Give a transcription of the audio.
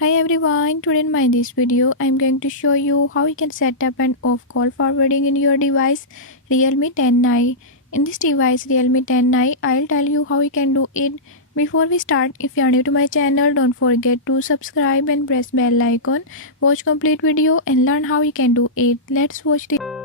Hi everyone, today in my this video I am going to show you how you can set up an off call forwarding in your device Realme 10i. In this device Realme 10i, I'll tell you how you can do it. Before we start, if you are new to my channel, don't forget to subscribe and press bell icon. Watch complete video and learn how you can do it. Let's watch the